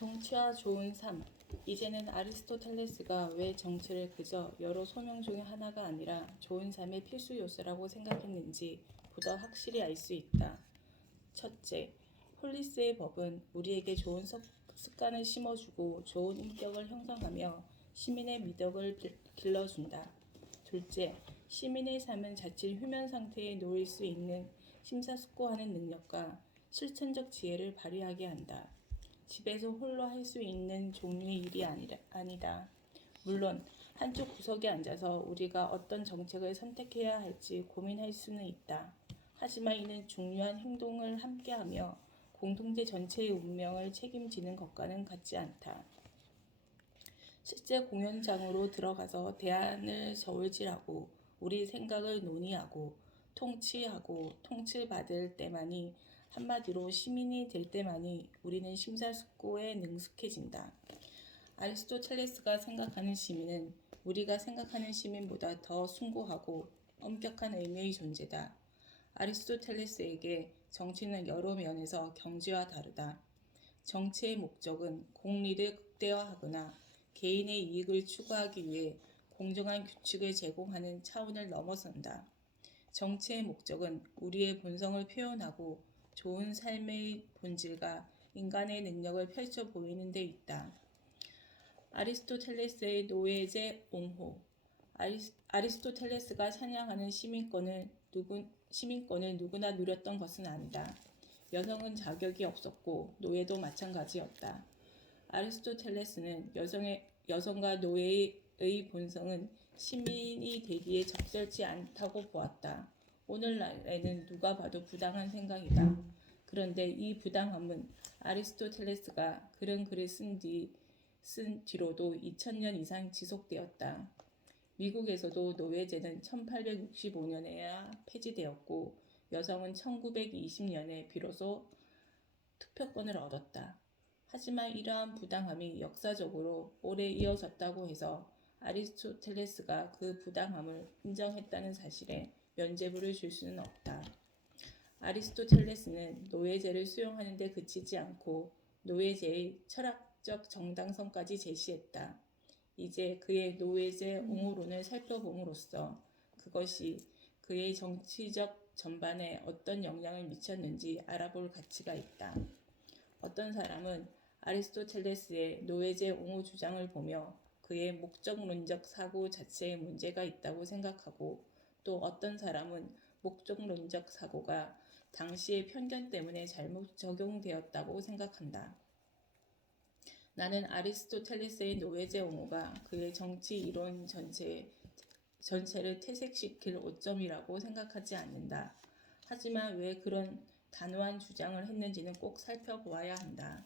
정치와 좋은 삶. 이제는 아리스토텔레스가 왜 정치를 그저 여러 소명 중의 하나가 아니라 좋은 삶의 필수 요소라고 생각했는지 보다 확실히 알 수 있다. 첫째, 폴리스의 법은 우리에게 좋은 습관을 심어주고 좋은 인격을 형성하며 시민의 미덕을 길러준다. 둘째, 시민의 삶은 자칫 휴면 상태에 놓일 수 있는 심사숙고하는 능력과 실천적 지혜를 발휘하게 한다. 집에서 홀로 할 수 있는 종류의 일이 아니다. 물론 한쪽 구석에 앉아서 우리가 어떤 정책을 선택해야 할지 고민할 수는 있다. 하지만 이는 중요한 행동을 함께하며 공동체 전체의 운명을 책임지는 것과는 같지 않다. 실제 공연장으로 들어가서 대안을 저울질하고 우리 생각을 논의하고 통치하고 통치받을 때만이, 한마디로 시민이 될 때만이 우리는 심사숙고에 능숙해진다. 아리스토텔레스가 생각하는 시민은 우리가 생각하는 시민보다 더 숭고하고 엄격한 의미의 존재다. 아리스토텔레스에게 정치는 여러 면에서 경제와 다르다. 정치의 목적은 공리를 극대화하거나 개인의 이익을 추구하기 위해 공정한 규칙을 제공하는 차원을 넘어선다. 정치의 목적은 우리의 본성을 표현하고 좋은 삶의 본질과 인간의 능력을 펼쳐 보이는 데 있다. 아리스토텔레스의 노예제 옹호. 아리스토텔레스가 찬양하는 시민권을 누구나 누렸던 것은 아니다. 여성은 자격이 없었고 노예도 마찬가지였다. 아리스토텔레스는 여성과 노예의 본성은 시민이 되기에 적절치 않다고 보았다. 오늘날에는 누가 봐도 부당한 생각이다. 그런데 이 부당함은 아리스토텔레스가 그런 글을 쓴 뒤로도 2000년 이상 지속되었다. 미국에서도 노예제는 1865년에야 폐지되었고 여성은 1920년에 비로소 투표권을 얻었다. 하지만 이러한 부당함이 역사적으로 오래 이어졌다고 해서 아리스토텔레스가 그 부당함을 인정했다는 사실에 면죄부를 줄 수는 없다. 아리스토텔레스는 노예제를 수용하는 데 그치지 않고 노예제의 철학적 정당성까지 제시했다. 이제 그의 노예제 옹호론을 살펴봄으로써 그것이 그의 정치적 전반에 어떤 영향을 미쳤는지 알아볼 가치가 있다. 어떤 사람은 아리스토텔레스의 노예제 옹호 주장을 보며 그의 목적론적 사고 자체에 문제가 있다고 생각하고, 또 어떤 사람은 목적론적 사고가 당시의 편견 때문에 잘못 적용되었다고 생각한다. 나는 아리스토텔레스의 노예제 옹호가 그의 정치 이론 전체를 퇴색시킬 오점이라고 생각하지 않는다. 하지만 왜 그런 단호한 주장을 했는지는 꼭 살펴보아야 한다.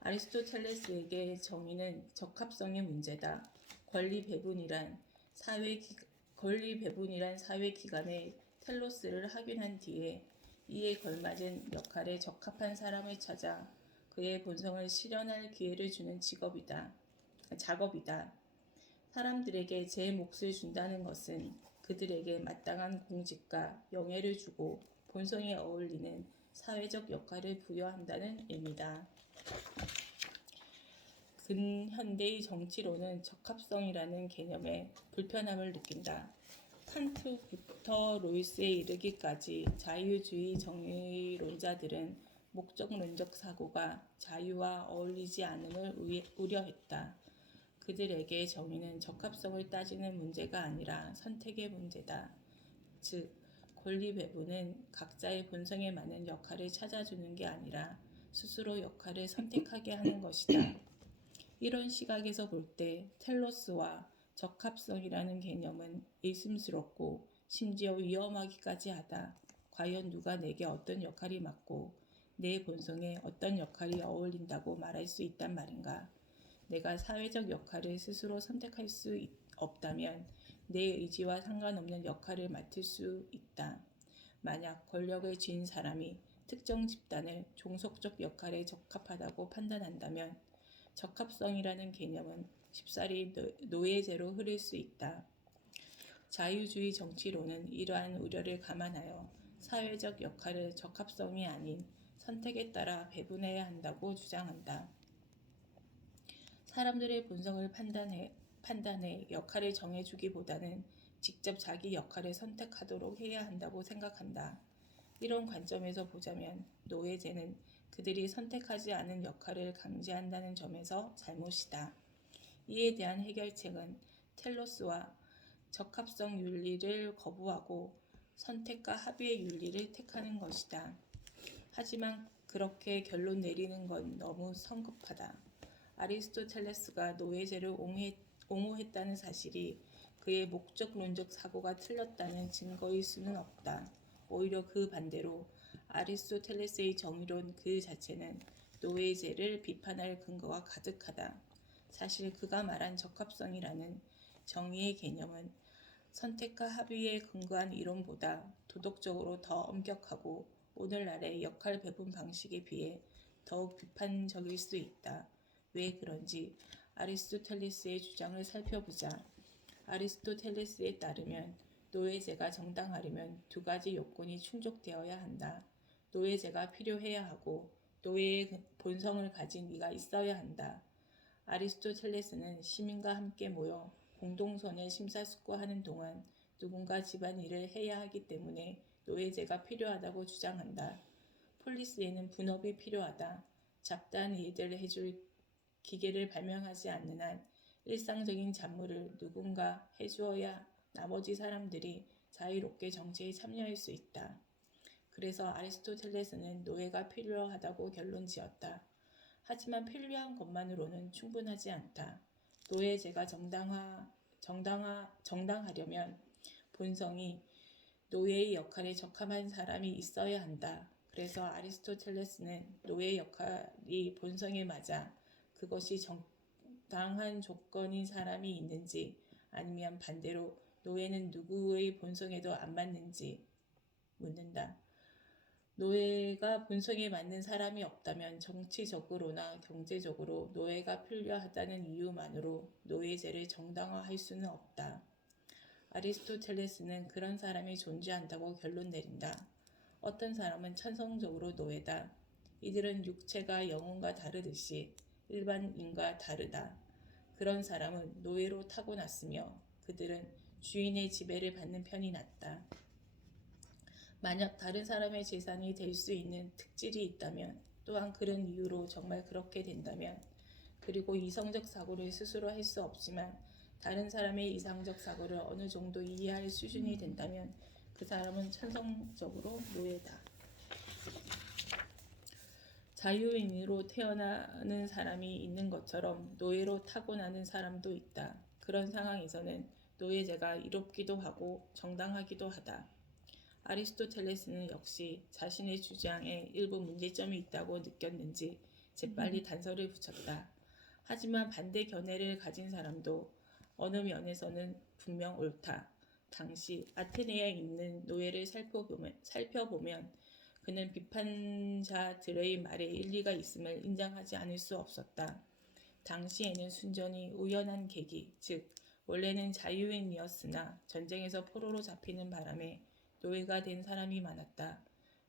아리스토텔레스에게 정의는 적합성의 문제다. 권리 배분이란 사회 기관의 텔로스를 확인한 뒤에 이에 걸맞은 역할에 적합한 사람을 찾아 그의 본성을 실현할 기회를 주는 작업이다. 사람들에게 제 몫을 준다는 것은 그들에게 마땅한 공직과 영예를 주고 본성에 어울리는 사회적 역할을 부여한다는 의미다. 근현대의 정치론은 적합성이라는 개념에 불편함을 느낀다. 칸트부터 로이스에 이르기까지 자유주의 정의론자들은 목적론적 사고가 자유와 어울리지 않음을 우려했다. 그들에게 정의는 적합성을 따지는 문제가 아니라 선택의 문제다. 즉, 권리 배분은 각자의 본성에 맞는 역할을 찾아주는 게 아니라 스스로 역할을 선택하게 하는 것이다. 이런 시각에서 볼 때 텔로스와 적합성이라는 개념은 의심스럽고 심지어 위험하기까지 하다. 과연 누가 내게 어떤 역할이 맞고 내 본성에 어떤 역할이 어울린다고 말할 수 있단 말인가? 내가 사회적 역할을 스스로 선택할 수 없다면 내 의지와 상관없는 역할을 맡을 수 있다. 만약 권력을 쥔 사람이 특정 집단의 종속적 역할에 적합하다고 판단한다면 적합성이라는 개념은 쉽사리 노예제로 흐를 수 있다. 자유주의 정치론은 이러한 우려를 감안하여 사회적 역할을 적합성이 아닌 선택에 따라 배분해야 한다고 주장한다. 사람들의 본성을 판단해 역할을 정해주기보다는 직접 자기 역할을 선택하도록 해야 한다고 생각한다. 이런 관점에서 보자면 노예제는 그들이 선택하지 않은 역할을 강제한다는 점에서 잘못이다. 이에 대한 해결책은 텔로스와 적합성 윤리를 거부하고 선택과 합의의 윤리를 택하는 것이다. 하지만 그렇게 결론 내리는 건 너무 성급하다. 아리스토텔레스가 노예제를 옹호했다는 사실이 그의 목적론적 사고가 틀렸다는 증거일 수는 없다. 오히려 그 반대로 아리스토텔레스의 정의론 그 자체는 노예제를 비판할 근거가 가득하다. 사실 그가 말한 적합성이라는 정의의 개념은 선택과 합의에 근거한 이론보다 도덕적으로 더 엄격하고 오늘날의 역할 배분 방식에 비해 더욱 비판적일 수 있다. 왜 그런지 아리스토텔레스의 주장을 살펴보자. 아리스토텔레스에 따르면 노예제가 정당하려면 두 가지 요건이 충족되어야 한다. 노예제가 필요해야 하고 노예의 본성을 가진 이가 있어야 한다. 아리스토텔레스는 시민과 함께 모여 공동선을 심사숙고하는 동안 누군가 집안일을 해야 하기 때문에 노예제가 필요하다고 주장한다. 폴리스에는 분업이 필요하다. 잡다한 일들을 해줄 기계를 발명하지 않는 한 일상적인 잡무를 누군가 해주어야 나머지 사람들이 자유롭게 정치에 참여할 수 있다. 그래서 아리스토텔레스는 노예가 필요하다고 결론지었다. 하지만 필요한 것만으로는 충분하지 않다. 노예제가 정당하려면 본성이 노예의 역할에 적합한 사람이 있어야 한다. 그래서 아리스토텔레스는 노예 역할이 본성에 맞아 그것이 정당한 조건인 사람이 있는지 아니면 반대로 노예는 누구의 본성에도 안 맞는지 묻는다. 노예가 본성에 맞는 사람이 없다면 정치적으로나 경제적으로 노예가 필요하다는 이유만으로 노예제를 정당화할 수는 없다. 아리스토텔레스는 그런 사람이 존재한다고 결론 내린다. 어떤 사람은 천성적으로 노예다. 이들은 육체가 영혼과 다르듯이 일반인과 다르다. 그런 사람은 노예로 타고났으며 그들은 주인의 지배를 받는 편이 낫다. 만약 다른 사람의 재산이 될 수 있는 특질이 있다면 또한 그런 이유로 정말 그렇게 된다면 그리고 이성적 사고를 스스로 할 수 없지만 다른 사람의 이상적 사고를 어느 정도 이해할 수준이 된다면 그 사람은 천성적으로 노예다. 자유인으로 태어나는 사람이 있는 것처럼 노예로 타고나는 사람도 있다. 그런 상황에서는 노예제가 이롭기도 하고 정당하기도 하다. 아리스토텔레스는 역시 자신의 주장에 일부 문제점이 있다고 느꼈는지 재빨리 단서를 붙였다. 하지만 반대 견해를 가진 사람도 어느 면에서는 분명 옳다. 당시 아테네에 있는 노예를 살펴보면 그는 비판자들의 말에 일리가 있음을 인정하지 않을 수 없었다. 당시에는 순전히 우연한 계기, 즉 원래는 자유인이었으나 전쟁에서 포로로 잡히는 바람에 노예가 된 사람이 많았다.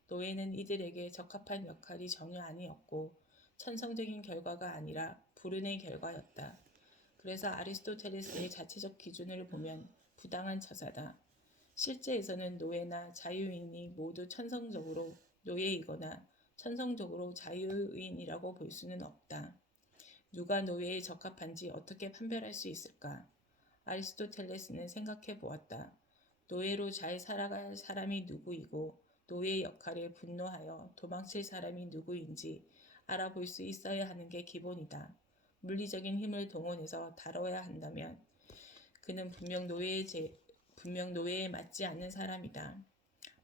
노예는 이들에게 적합한 역할이 전혀 아니었고 천성적인 결과가 아니라 불운의 결과였다. 그래서 아리스토텔레스의 자체적 기준을 보면 부당한 처사다. 실제에서는 노예나 자유인이 모두 천성적으로 노예이거나 천성적으로 자유인이라고 볼 수는 없다. 누가 노예에 적합한지 어떻게 판별할 수 있을까? 아리스토텔레스는 생각해 보았다. 노예로 잘 살아갈 사람이 누구이고 노예 역할에 분노하여 도망칠 사람이 누구인지 알아볼 수 있어야 하는 게 기본이다. 물리적인 힘을 동원해서 다뤄야 한다면 그는 분명 노예에 맞지 않는 사람이다.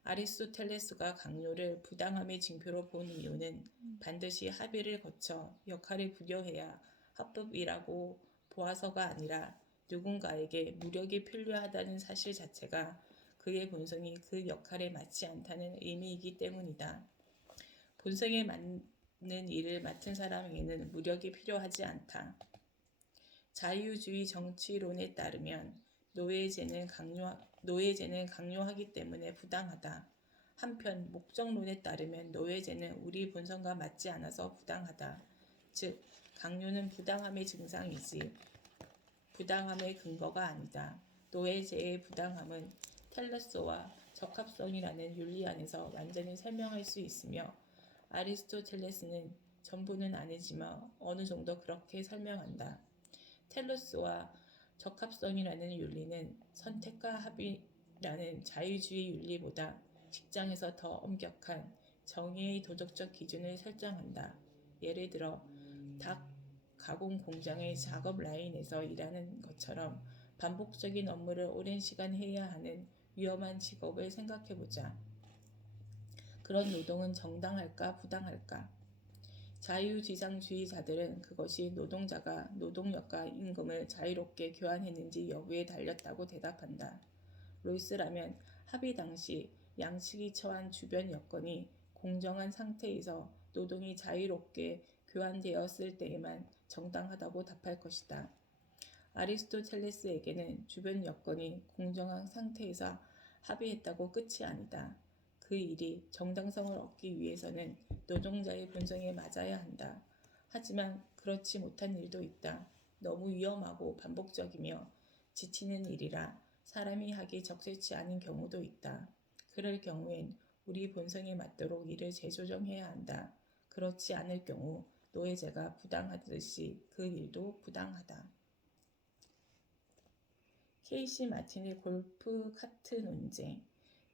아리스토텔레스가 강요를 부당함의 징표로 본 이유는 반드시 합의를 거쳐 역할을 부여해야 합법이라고 보아서가 아니라 누군가에게 무력이 필요하다는 사실 자체가 그의 본성이 그 역할에 맞지 않다는 의미이기 때문이다. 본성에 맞는 일을 맡은 사람에게는 무력이 필요하지 않다. 자유주의 정치론에 따르면 노예제는 강요하기 때문에 부당하다. 한편 목적론에 따르면 노예제는 우리 본성과 맞지 않아서 부당하다. 즉 강요는 부당함의 증상이지 부당함의 근거가 아니다. 노예제의 부당함은 텔레스와 적합성이라는 윤리 안에서 완전히 설명할 수 있으며 아리스토텔레스는 전부는 아니지만 어느 정도 그렇게 설명한다. 텔레스와 적합성이라는 윤리는 선택과 합의라는 자유주의 윤리보다 직장에서 더 엄격한 정의의 도덕적 기준을 설정한다. 예를 들어 닭 가공 공장의 작업 라인에서 일하는 것처럼 반복적인 업무를 오랜 시간 해야 하는 위험한 직업을 생각해보자. 그런 노동은 정당할까 부당할까? 자유지상주의자들은 그것이 노동자가 노동력과 임금을 자유롭게 교환했는지 여부에 달렸다고 대답한다. 로이스라면 합의 당시 양측이 처한 주변 여건이 공정한 상태에서 노동이 자유롭게 교환되었을 때에만 정당하다고 답할 것이다. 아리스토텔레스에게는 주변 여건이 공정한 상태에서 합의했다고 끝이 아니다. 그 일이 정당성을 얻기 위해서는 노동자의 본성에 맞아야 한다. 하지만 그렇지 못한 일도 있다. 너무 위험하고 반복적이며 지치는 일이라 사람이 하기 적절치 않은 경우도 있다. 그럴 경우엔 우리 본성에 맞도록 일을 재조정해야 한다. 그렇지 않을 경우 노예제가 부당하듯이 그 일도 부당하다. 케이시 마틴의 골프 카트 논제.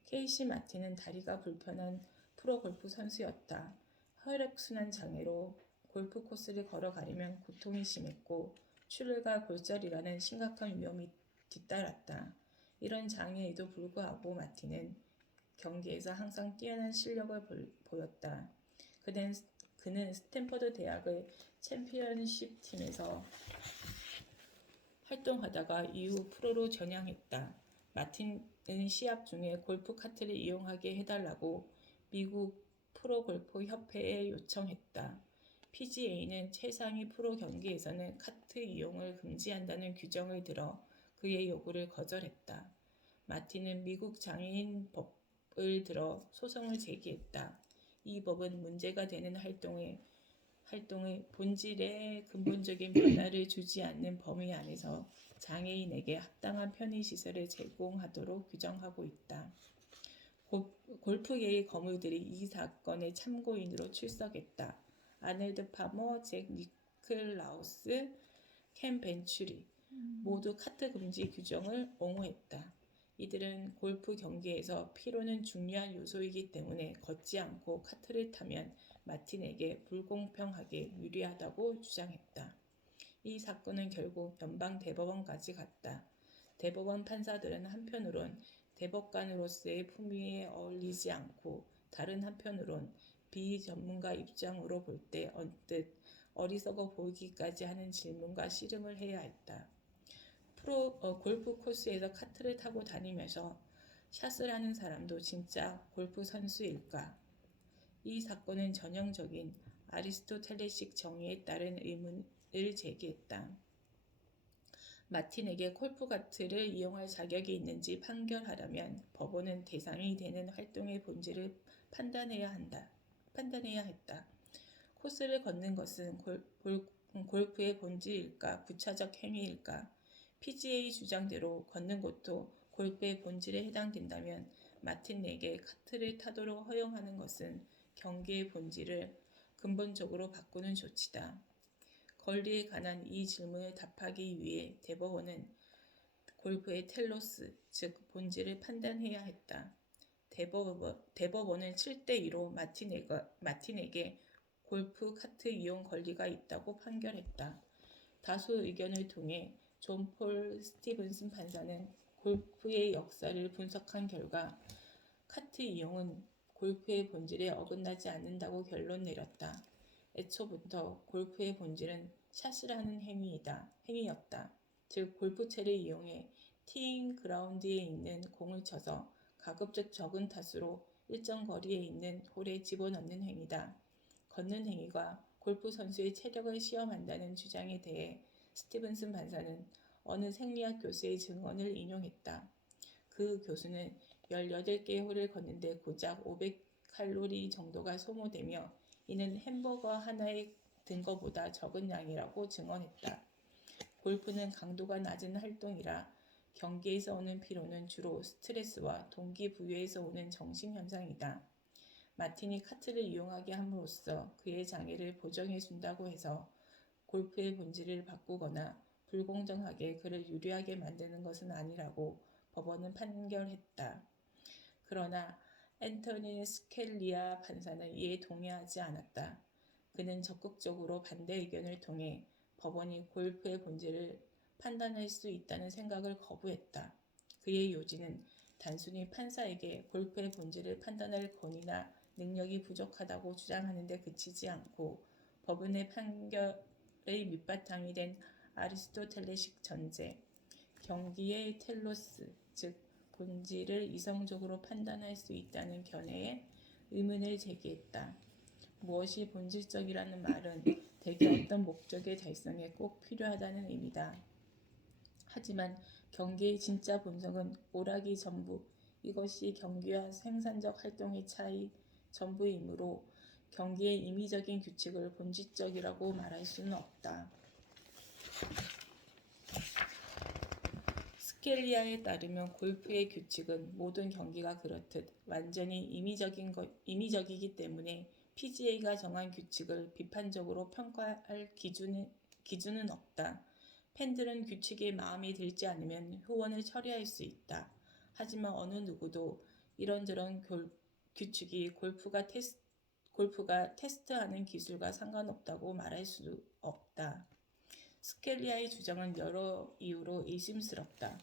케이시 마틴은 다리가 불편한 프로골프 선수였다. 혈액순환 장애로 골프 코스를 걸어가려면 고통이 심했고 출혈과 골절이라는 심각한 위험이 뒤따랐다. 이런 장애에도 불구하고 마틴은 경기에서 항상 뛰어난 실력을 보였다. 그는 스탠퍼드 대학의 챔피언십 팀에서 활동하다가 이후 프로로 전향했다. 마틴은 시합 중에 골프 카트를 이용하게 해달라고 미국 프로골프 협회에 요청했다. PGA는 최상위 프로 경기에서는 카트 이용을 금지한다는 규정을 들어 그의 요구를 거절했다. 마틴은 미국 장애인 법을 들어 소송을 제기했다. 이 법은 문제가 되는 활동의 본질에 근본적인 변화를 주지 않는 범위 안에서 장애인에게 합당한 편의시설을 제공하도록 규정하고 있다. 골프계의 거물들이 이 사건의 참고인으로 출석했다. 아넬드 파머, 잭 니클라우스, 캠 벤츄리 모두 카트 금지 규정을 옹호했다. 이들은 골프 경기에서 피로는 중요한 요소이기 때문에 걷지 않고 카트를 타면 마틴에게 불공평하게 유리하다고 주장했다. 이 사건은 결국 연방 대법원까지 갔다. 대법원 판사들은 한편으론 대법관으로서의 품위에 어울리지 않고 다른 한편으론 비전문가 입장으로 볼 때 언뜻 어리석어 보이기까지 하는 질문과 씨름을 해야 했다. 골프 코스에서 카트를 타고 다니면서 샷을 하는 사람도 진짜 골프 선수일까? 이 사건은 전형적인 아리스토텔레식 정의에 따른 의문을 제기했다. 마틴에게 골프 카트를 이용할 자격이 있는지 판결하려면 법원은 대상이 되는 활동의 본질을 판단해야 했다. 코스를 걷는 것은 골프의 본질일까 부차적 행위일까? PGA 주장대로 걷는 것도 골프의 본질에 해당된다면 마틴에게 카트를 타도록 허용하는 것은 경기의 본질을 근본적으로 바꾸는 조치다. 권리에 관한 이 질문을 답하기 위해 대법원은 골프의 텔로스, 즉 본질을 판단해야 했다. 대법원은 7대2로 마틴에게 골프 카트 이용 권리가 있다고 판결했다. 다수 의견을 통해 존 폴 스티븐슨 판사는 골프의 역사를 분석한 결과 카트 이용은 골프의 본질에 어긋나지 않는다고 결론 내렸다. 애초부터 골프의 본질은 샷을 하는 행위였다. 즉 골프채를 이용해 티잉 그라운드에 있는 공을 쳐서 가급적 적은 타수로 일정 거리에 있는 홀에 집어넣는 행위다. 걷는 행위가 골프 선수의 체력을 시험한다는 주장에 대해 스티븐슨 판사는 어느 생리학 교수의 증언을 인용했다. 그 교수는 18개의 홀을 걷는데 고작 500칼로리 정도가 소모되며 이는 햄버거 하나의 든 것보다 적은 양이라고 증언했다. 골프는 강도가 낮은 활동이라 경기에서 오는 피로는 주로 스트레스와 동기부여에서 오는 정신현상이다. 마틴이 카트를 이용하게 함으로써 그의 장애를 보정해준다고 해서 골프의 본질을 바꾸거나 불공정하게 그를 유리하게 만드는 것은 아니라고 법원은 판결했다. 그러나 앤토니 스켈리아 판사는 이에 동의하지 않았다. 그는 적극적으로 반대 의견을 통해 법원이 골프의 본질을 판단할 수 있다는 생각을 거부했다. 그의 요지는 단순히 판사에게 골프의 본질을 판단할 권위나 능력이 부족하다고 주장하는 데 그치지 않고 법원의 판결의 밑바탕이 된 아리스토텔레식 전제, 경기의 텔로스, 즉 본질을 이성적으로 판단할 수 있다는 견해에 의문을 제기했다. 무엇이 본질적이라는 말은 대개 어떤 목적의 달성에 꼭 필요하다는 의미다. 하지만 경기의 진짜 본성은 오락이 전부, 이것이 경기와 생산적 활동의 차이 전부이므로 경기의 임의적인 규칙을 본질적이라고 말할 수는 없다. 스켈리아에 따르면 골프의 규칙은 모든 경기가 그렇듯 완전히 임의적이기 때문에 PGA가 정한 규칙을 비판적으로 평가할 기준은 없다. 팬들은 규칙에 마음에 들지 않으면 후원을 처리할 수 있다. 하지만 어느 누구도 이런저런 규칙이 골프가 테스트하는 기술과 상관없다고 말할 수 없다. 스켈리아의 주장은 여러 이유로 의심스럽다.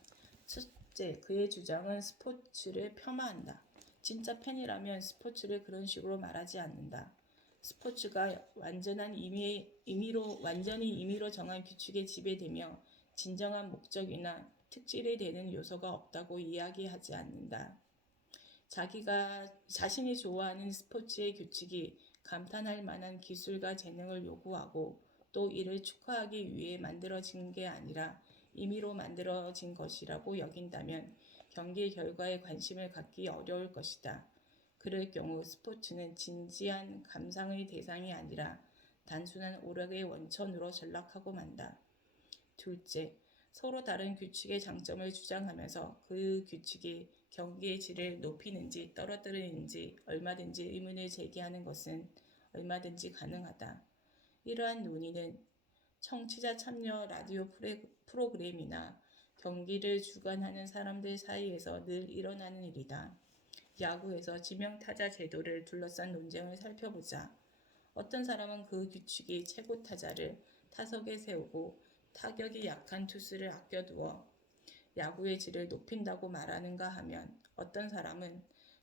첫째, 그의 주장은 스포츠를 폄하한다. 진짜 팬이라면 스포츠를 그런 식으로 말하지 않는다. 스포츠가 완전히 임의로 정한 규칙에 지배되며 진정한 목적이나 특질이 되는 요소가 없다고 이야기하지 않는다. 자신이 좋아하는 스포츠의 규칙이 감탄할 만한 기술과 재능을 요구하고 또 이를 축하하기 위해 만들어진 게 아니라 임의로 만들어진 것이라고 여긴다면 경기 결과에 관심을 갖기 어려울 것이다. 그럴 경우 스포츠는 진지한 감상의 대상이 아니라 단순한 오락의 원천으로 전락하고 만다. 둘째, 서로 다른 규칙의 장점을 주장하면서 그 규칙이 경기의 질을 높이는지 떨어뜨리는지 얼마든지 의문을 제기하는 것은 얼마든지 가능하다. 이러한 논의는 청취자 참여 라디오 프로그램이나 경기를 주관하는 사람들 사이에서 늘 일어나는 일이다. 야구에서 지명타자 제도를 둘러싼 논쟁을 살펴보자. 어떤 사람은 그 규칙이 최고 타자를 타석에 세우고 타격이 약한 투수를 아껴두어 야구의 질을 높인다고 말하는가 하면 어떤 사람은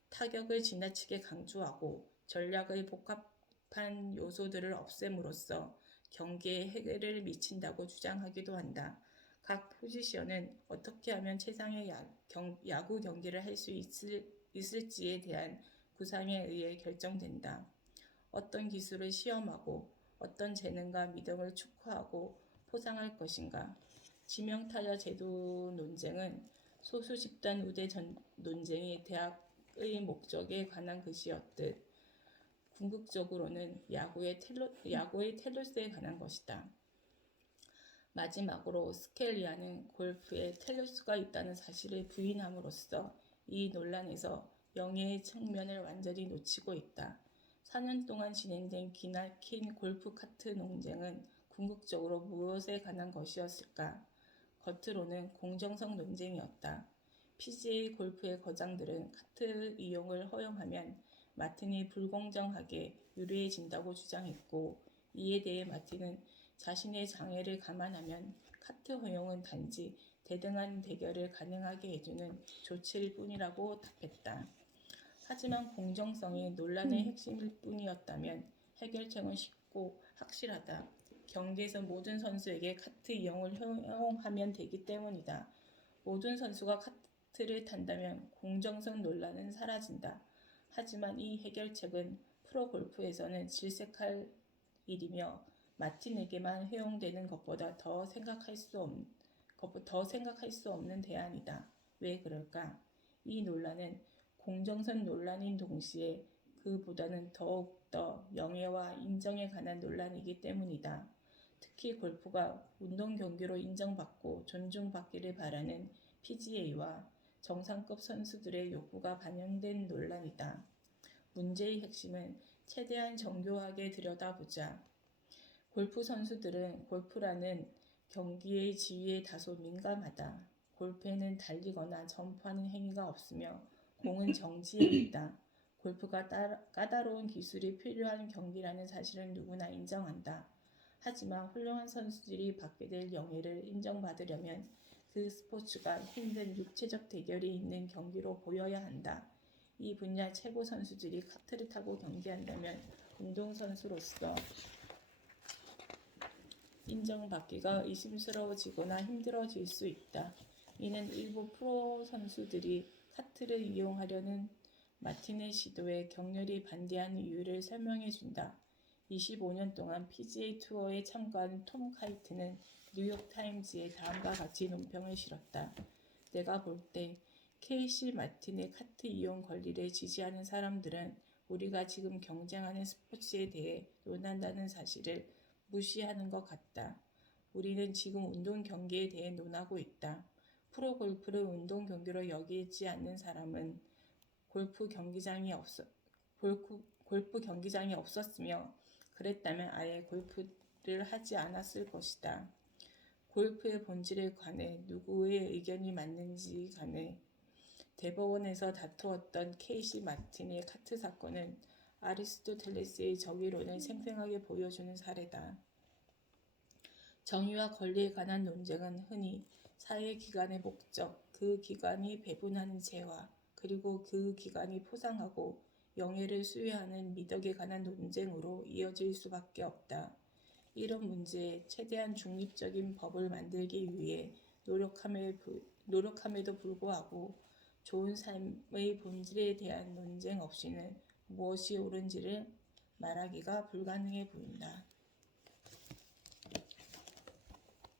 타격을 지나치게 강조하고 전략의 복합한 요소들을 없앰으로써 경기에 해를 미친다고 주장하기도 한다. 각 포지션은 어떻게 하면 최상의 야구 경기를 할 수 있을지에 대한 구상에 의해 결정된다. 어떤 기술을 시험하고 어떤 재능과 믿음을 축구하고 포상할 것인가. 지명타자 제도 논쟁은 소수 집단 우대 논쟁이 대학의 목적에 관한 것이었듯 궁극적으로는 야구의 텔로스에 관한 것이다. 마지막으로 스켈리아는 골프에 텔로스가 있다는 사실을 부인함으로써 이 논란에서 영예의 측면을 완전히 놓치고 있다. 4년 동안 진행된 기나긴 골프 카트 논쟁은 궁극적으로 무엇에 관한 것이었을까? 겉으로는 공정성 논쟁이었다. PGA 골프의 거장들은 카트 이용을 허용하면 마틴이 불공정하게 유리해진다고 주장했고, 이에 대해 마틴은 자신의 장애를 감안하면 카트 허용은 단지 대등한 대결을 가능하게 해주는 조치일 뿐이라고 답했다. 하지만 공정성이 논란의 핵심일 뿐이었다면 해결책은 쉽고 확실하다. 경기에서 모든 선수에게 카트 이용을 허용하면 되기 때문이다. 모든 선수가 카트를 탄다면 공정성 논란은 사라진다. 하지만 이 해결책은 프로골프에서는 질색할 일이며 마틴에게만 허용되는 것보다 더 생각할 수 없는 대안이다. 왜 그럴까? 이 논란은 공정성 논란인 동시에 그보다는 더욱 떠 명예와 인정에 관한 논란이기 때문이다. 특히 골프가 운동 경기로 인정받고 존중받기를 바라는 PGA와 정상급 선수들의 요구가 반영된 논란이다. 문제의 핵심은 최대한 정교하게 들여다보자. 골프 선수들은 골프라는 경기의 지위에 다소 민감하다. 골프에는 달리거나 점프하는 행위가 없으며 공은 정지해 있다. 골프가 까다로운 기술이 필요한 경기라는 사실은 누구나 인정한다. 하지만 훌륭한 선수들이 받게 될 영예를 인정받으려면 그 스포츠가 힘든 육체적 대결이 있는 경기로 보여야 한다. 이 분야 최고 선수들이 카트를 타고 경기한다면 운동선수로서 인정받기가 의심스러워지거나 힘들어질 수 있다. 이는 일부 프로 선수들이 카트를 이용하려는 마틴의 시도에 격렬히 반대하는 이유를 설명해 준다. 25년 동안 PGA 투어에 참가한 톰 카이트는 뉴욕타임즈에 다음과 같이 논평을 실었다. 내가 볼 때 케이시 마틴의 카트 이용 권리를 지지하는 사람들은 우리가 지금 경쟁하는 스포츠에 대해 논한다는 사실을 무시하는 것 같다. 우리는 지금 운동 경기에 대해 논하고 있다. 프로 골프를 운동 경기로 여기지 않는 사람은 골프 경기장이 없었으며 그랬다면 아예 골프를 하지 않았을 것이다. 골프의 본질에 관해 누구의 의견이 맞는지 간에 대법원에서 다투었던 케이시 마틴의 카트 사건은 아리스토텔레스의 정의론을 생생하게 보여주는 사례다. 정의와 권리에 관한 논쟁은 흔히 사회기관의 목적, 그 기관이 배분하는 재화, 그리고 그 기관이 포상하고 영예를 수여하는 미덕에 관한 논쟁으로 이어질 수밖에 없다. 이런 문제에 최대한 중립적인 법을 만들기 위해 노력함에도 불구하고 좋은 삶의 본질에 대한 논쟁 없이는 무엇이 옳은지를 말하기가 불가능해 보인다.